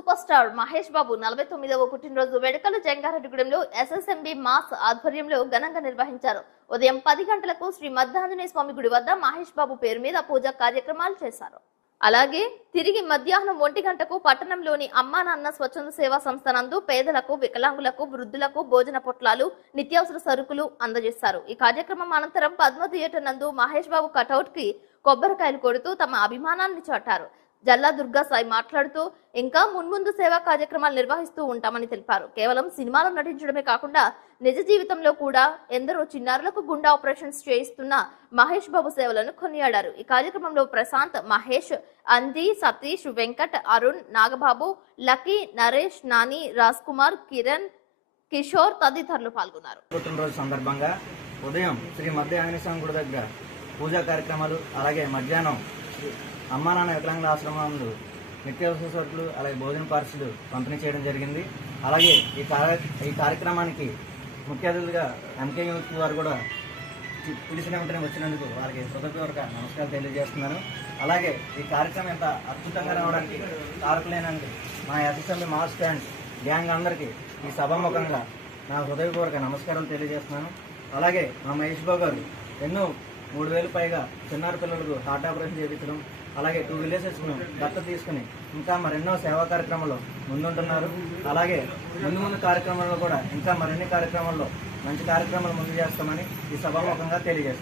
Super star Mahesh Babu 49వ పుట్టినరోజు వేడుకలు జంగారెడ్డిగూడెంలో SSMB mass ఆధ్వర్యంలో ఘనంగా నిర్వహించారు. ఉదయం 10 గంటలకు శ్రీ మధ్యాంజనేయ స్వామి గుడి వద్ద మహేష్ బాబు పేరు మీద పూజా కార్యక్రమాలు చేశారు. అలాగే తిరిగి మధ్యాహ్నం 1 గంటకు పట్టణంలోని అమ్మా నాన్న స్వచ్ఛంద సేవా సంస్థ నందు పేదలకు, వికలాంగులకు, వృద్ధులకు భోజన పొట్లాలు, నిత్యావసర సరుకులు అందజేశారు. ఈ కార్యక్రమం అనంతరం పద్మ థియేటర్ నందు మహేష్ బాబు కటౌట్ కి కొబ్బరికాయలు కొడుతూ తమ అభిమానాన్ని చాటారు. జల్లా దుర్గా సాయి మాట్లాడుతూ ఇంకా మున్ముందు సేవా కార్యక్రమాలు నిర్వహిస్తూ ఉంటామని తెలిపారు. కేవలం సినిమాలో నటించడమే కాకుండా నిజ జీవితంలో కూడా ఎందరో చిన్నారులకు గుండె ఆపరేషన్స్ చేయిస్తున్న మహేష్ బాబు సేవలను కొనియాడారు. ఈ కార్యక్రమంలో ప్రశాంత్, మహేష్, అంది, సతీష్, వెంకట్, అరుణ్, నాగబాబు, లక్కీ, నరేష్, నాని, రాజ్ కుమార్, కిరణ్, కిషోర్ తదితరులు పాల్గొన్నారు. పుట్టినరోజు సందర్భంగా ఉదయం శ్రీ మధ్య ఆంజనేయ స్వామి గుడి దగ్గర పూజా కార్యక్రమాలు, అలాగే మధ్యాహ్నం అమ్మా నాన్న వికలాంగుల ఆశ్రమంలో నిత్యావసర సరుకులు, అలాగే భోజన పార్సలు పంపిణీ చేయడం జరిగింది. అలాగే ఈ కార్యక్రమానికి ముఖ్య అతిథులుగా ఎంకే యూత్ వారు కూడా పిలిచిన వెంటనే వచ్చినందుకు వారికి హృదయపూర్వక నమస్కారాలు తెలియజేస్తున్నాను. అలాగే ఈ కార్యక్రమం ఎంత అద్భుతంగా రావడానికి కారకులైనందుకు మా ఎస్ఎస్ఎంబి మాస్ ఫ్యాన్స్ గ్యాంగ్ అందరికీ ఈ సభాముఖంగా నా హృదయపూర్వక నమస్కారాలు తెలియజేస్తున్నాను. అలాగే మా మహేష్ బాబు గారు ఎన్నో 3,000 పైగా చిన్నారి పిల్లలకు హార్ట్ ఆపరేషన్ చేయించడం, అలాగే 2 విలేజెస్ను దత్తత తీసుకుని ఇంకా మరెన్నో సేవా కార్యక్రమాల్లో ముందుంటున్నారు. అలాగే ముందు కార్యక్రమాల్లో కూడా ఇంకా మరిన్ని కార్యక్రమాల్లో మంచి కార్యక్రమాలు ముందు చేస్తామని ఈ సభాముఖంగా తెలియజేస్తాం.